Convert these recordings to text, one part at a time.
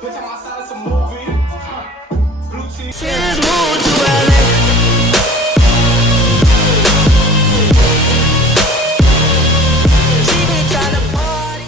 Bitch, I'm outside of some movie. Blue cheese. Since moved to LA. She been tryna party.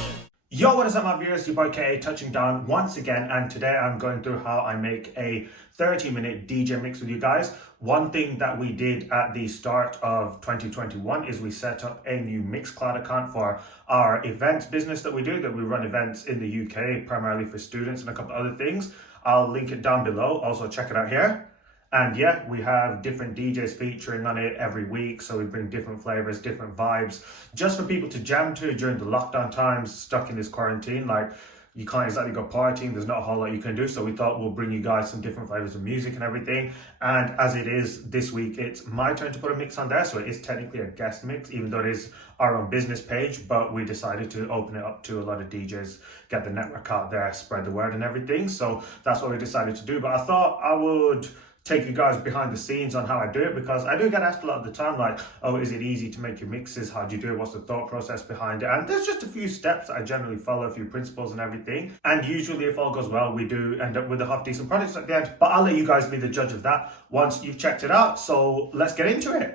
Yo, what is up, my viewers? Your boy KA touching down once again, and today I'm going through how I make a 30-minute DJ mix with you guys. One thing that we did at the start of 2021 is we set up a new Mixcloud account for our events business that we do, that we run events in the UK, primarily for students and a couple other things. I'll link it down below. Also, check it out here. And yeah, we have different DJs featuring on it every week. So we bring different flavors, different vibes, just for people to jam to during the lockdown times, stuck in this quarantine. Like, you can't exactly go partying. There's not a whole lot you can do. So we thought we'll bring you guys some different flavors of music and everything. And as it is this week, it's my turn to put a mix on there. So it is technically a guest mix, even though it is our own business page. But we decided to open it up to a lot of DJs, get the network out there, spread the word and everything. So that's what we decided to do. But I thought I would take you guys behind the scenes on how I do it, because I do get asked a lot of the time, like, oh, is it easy to make your mixes? How do you do it? What's the thought process behind it? And there's just a few steps that I generally follow, a few principles and everything. And usually, if all goes well, we do end up with a half decent product at the end. But I'll let you guys be the judge of that once you've checked it out. So let's get into it.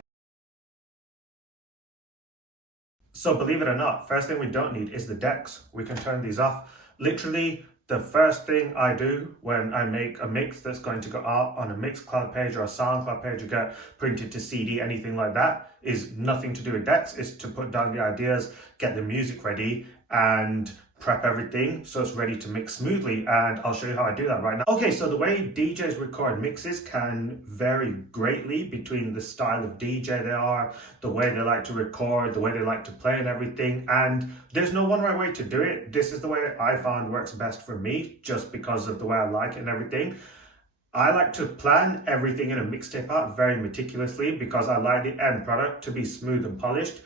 So believe it or not, first thing we don't need is the decks. We can turn these off. Literally, the first thing I do when I make a mix that's going to go out on a Mixcloud page or a SoundCloud page or get printed to CD, anything like that, is nothing to do with decks. It's to put down the ideas, get the music ready, and prep everything so it's ready to mix smoothly. And I'll show you how I do that right now. Okay, so the way DJs record mixes can vary greatly between the style of DJ they are, the way they like to record, the way they like to play and everything. And there's no one right way to do it. This is the way I found works best for me, just because of the way I like it and everything. I like to plan everything in a mixtape out very meticulously because I like the end product to be smooth and polished.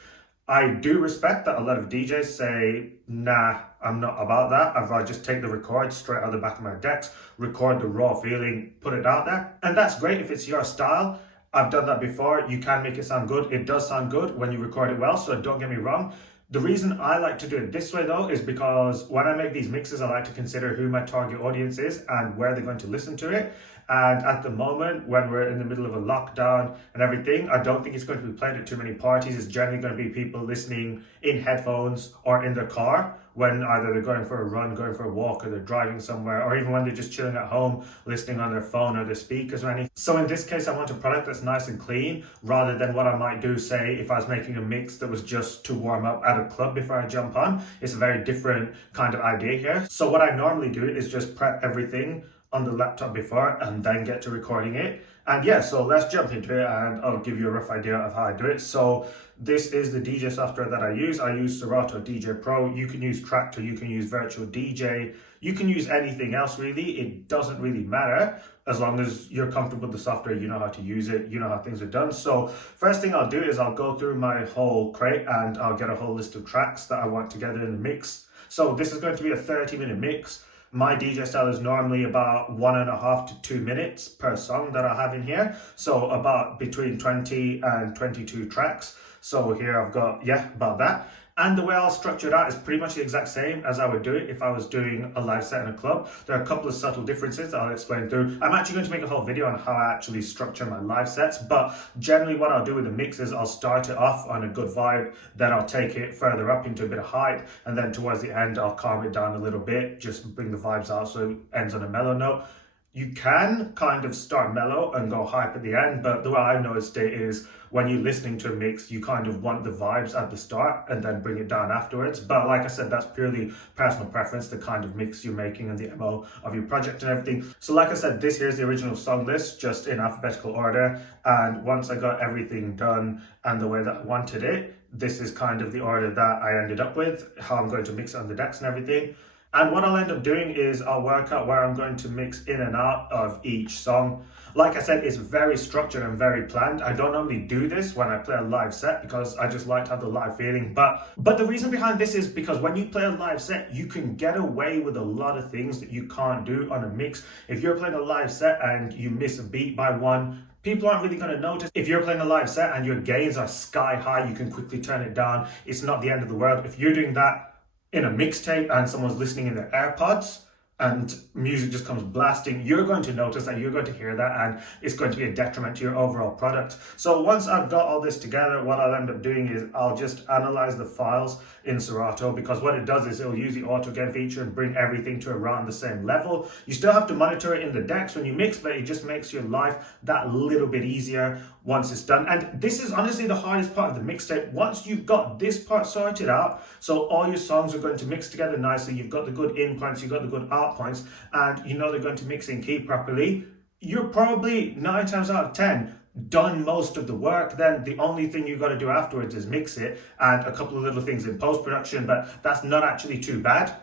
I do respect that a lot of DJs say, nah, I'm not about that. I'd rather just take the record straight out the back of my decks, record the raw feeling, put it out there. And that's great if it's your style. I've done that before. You can make it sound good. It does sound good when you record it well, so don't get me wrong. The reason I like to do it this way though is because when I make these mixes, I like to consider who my target audience is and where they're going to listen to it. And at the moment, when we're in the middle of a lockdown and everything, I don't think it's going to be played at too many parties. It's generally going to be people listening in headphones or in their car when either they're going for a run, going for a walk, or they're driving somewhere, or even when they're just chilling at home, listening on their phone or their speakers or anything. So in this case, I want a product that's nice and clean, rather than what I might do, say, if I was making a mix that was just to warm up at a club before I jump on. It's a very different kind of idea here. So what I normally do is just prep everything on the laptop before and then get to recording it. And yeah, so let's jump into it and I'll give you a rough idea of how I do it. So this is the DJ software that I use. I use Serato DJ Pro. You can use Tractor, you can use Virtual DJ, you can use anything else really. It doesn't really matter as long as you're comfortable with the software, you know how to use it, you know how things are done. So first thing I'll do is I'll go through my whole crate and I'll get a whole list of tracks that I want together in the mix. So this is going to be a 30-minute mix. My DJ style is normally about 1.5 to 2 minutes per song that I have in here. So about between 20 and 22 tracks. So here I've got, yeah, about that. And the way I'll structure that is pretty much the exact same as I would do it if I was doing a live set in a club. There are a couple of subtle differences that I'll explain through. I'm actually going to make a whole video on how I actually structure my live sets, but generally what I'll do with the mix is I'll start it off on a good vibe, then I'll take it further up into a bit of hype, and then towards the end I'll calm it down a little bit, just bring the vibes out so it ends on a mellow note. You can kind of start mellow and go hype at the end, but the way I've noticed it is when you're listening to a mix, you kind of want the vibes at the start and then bring it down afterwards. But like I said, that's purely personal preference, the kind of mix you're making and the MO of your project and everything. So like I said, this here's the original song list, just in alphabetical order. And once I got everything done and the way that I wanted it, this is kind of the order that I ended up with, how I'm going to mix it on the decks and everything. And what I'll end up doing is I'll work out where I'm going to mix in and out of each song. Like I said, it's very structured and very planned. I don't normally do this when I play a live set because I just like to have the live feeling. But the reason behind this is because when you play a live set, you can get away with a lot of things that you can't do on a mix. If you're playing a live set and you miss a beat by one, people aren't really going to notice. If you're playing a live set and your gains are sky high, you can quickly turn it down. It's not the end of the world. If you're doing that in a mixtape and someone's listening in their AirPods, and music just comes blasting, you're going to notice that, you're going to hear that, and it's going to be a detriment to your overall product. So once I've got all this together, what I'll end up doing is I'll just analyze the files in Serato, because what it does is it'll use the auto gain feature and bring everything to around the same level. You still have to monitor it in the decks when you mix, but it just makes your life that little bit easier once it's done. And this is honestly the hardest part of the mixtape. Once you've got this part sorted out, so all your songs are going to mix together nicely, you've got the good in points, you've got the good out points, and you know they're going to mix in key properly, you're probably 9 times out of 10 done most of the work. Then the only thing you've got to do afterwards is mix it and a couple of little things in post-production, but that's not actually too bad.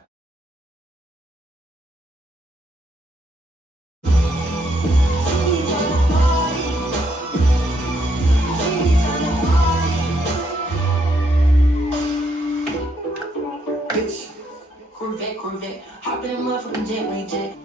Corvette, hop in a motherfucking jet, wait, jet.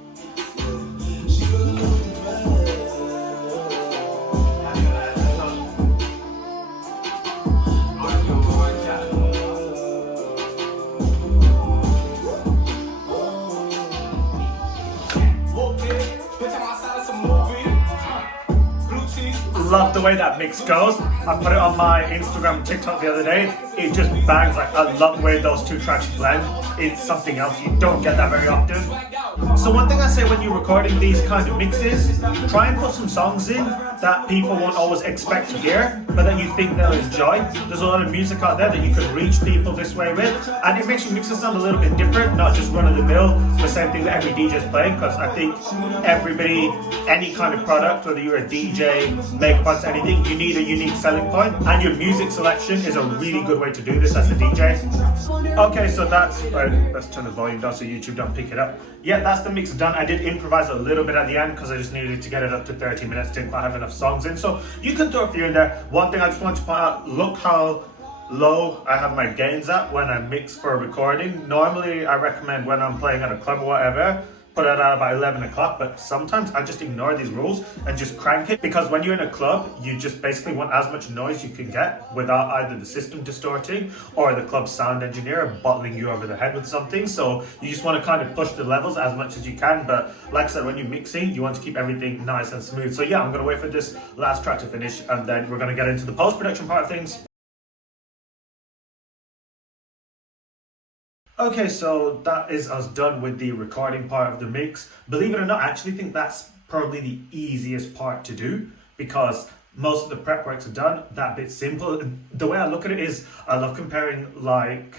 Love the way that mix goes. I put it on my Instagram and TikTok the other day. It just bangs. Like, I love the way those two tracks blend. It's something else. You don't get that very often. So one thing I say when you're recording these kind of mixes, try and put some songs in that people won't always expect to hear, but that you think they'll enjoy. There's a lot of music out there that you can reach people this way with, and it makes your mixes sound a little bit different, not just run of the mill, the same thing that every DJ's playing, because I think everybody, any kind of product, whether you're a DJ, makeup artist, anything, you need a unique selling point, and your music selection is a really good way to do this as a DJ. Okay, so that's, let's turn the volume down so YouTube don't pick it up. Yeah, that's the mix done. I did improvise a little bit at the end because I just needed to get it up to 30 minutes, didn't quite have enough songs in, so you can throw a few in there. One thing I just want to point out, look how low I have my gains at when I mix for a recording. Normally I recommend when I'm playing at a club or whatever, put it at about 11 o'clock, but sometimes I just ignore these rules and just crank it, because when you're in a club, you just basically want as much noise you can get without either the system distorting or the club sound engineer bottling you over the head with something. So you just want to kind of push the levels as much as you can, but like I said, when you're mixing, you want to keep everything nice and smooth. So yeah, I'm going to wait for this last track to finish, and then we're going to get into the post-production part of things. Okay, so that is us done with the recording part of the mix. Believe it or not, I actually think that's probably the easiest part to do, because most of the prep works are done. That bit's simple. The way I look at it is, I love comparing like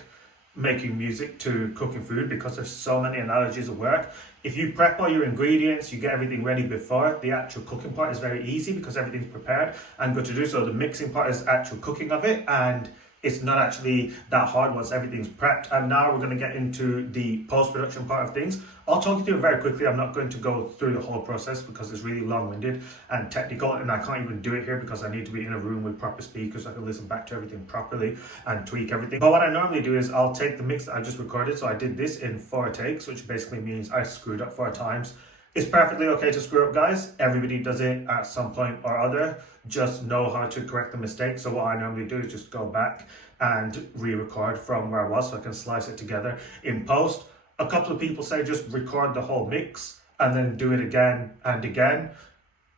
making music to cooking food, because there's so many analogies of work. If you prep all your ingredients, you get everything ready before, the actual cooking part is very easy because everything's prepared and good to do. So the mixing part is actual cooking of it, and it's not actually that hard once everything's prepped. And now we're going to get into the post-production part of things. I'll talk you through it very quickly. I'm not going to go through the whole process because it's really long-winded and technical, and I can't even do it here because I need to be in a room with proper speakers so I can listen back to everything properly and tweak everything. But what I normally do is I'll take the mix that I just recorded. So I did this in 4 takes, which basically means I screwed up 4 times. It's perfectly okay to screw up, guys. Everybody does it at some point or other. Just know how to correct the mistake. So what I normally do is just go back and re-record from where I was so I can slice it together in post. A couple of people say just record the whole mix and then do it again and again.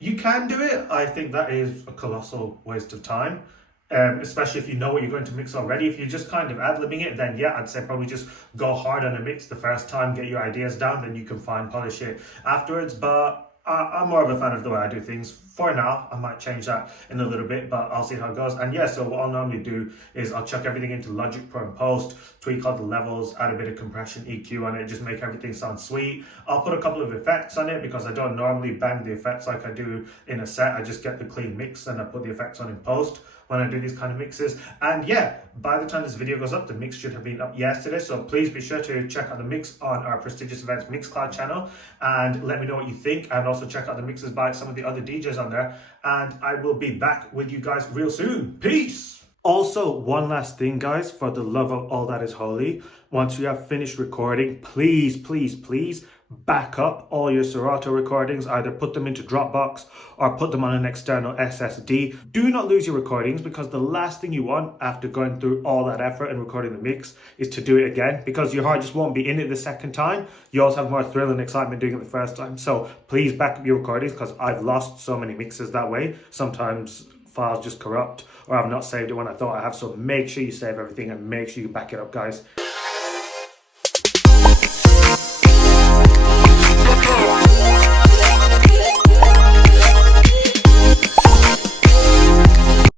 You can do it. I think that is a colossal waste of time. Especially if you know what you're going to mix already. If you're just kind of ad-libbing it, then yeah, I'd say probably just go hard on a mix the first time, get your ideas down, then you can fine polish it afterwards. But I'm more of a fan of the way I do things. For now, I might change that in a little bit, but I'll see how it goes. And yeah, so what I'll normally do is I'll chuck everything into Logic Pro and Post, tweak all the levels, add a bit of compression, EQ on it, just make everything sound sweet. I'll put a couple of effects on it because I don't normally bang the effects like I do in a set. I just get the clean mix and I put the effects on in post when I do these kind of mixes. And yeah, by the time this video goes up, the mix should have been up yesterday. So please be sure to check out the mix on our Prestigious Events Mixcloud channel and let me know what you think. And also check out the mixes by some of the other DJs on there. And I will be back with you guys real soon. Peace! Also, one last thing, guys, for the love of all that is holy, once you have finished recording, please, please, please back up all your Serato recordings. Either put them into Dropbox or put them on an external SSD. Do not lose your recordings, because the last thing you want after going through all that effort and recording the mix is to do it again, because your heart just won't be in it the second time. You also have more thrill and excitement doing it the first time. So please back up your recordings, because I've lost so many mixes that way. Sometimes files just corrupt, or I've not saved it when I thought I have. So make sure you save everything and make sure you back it up, guys.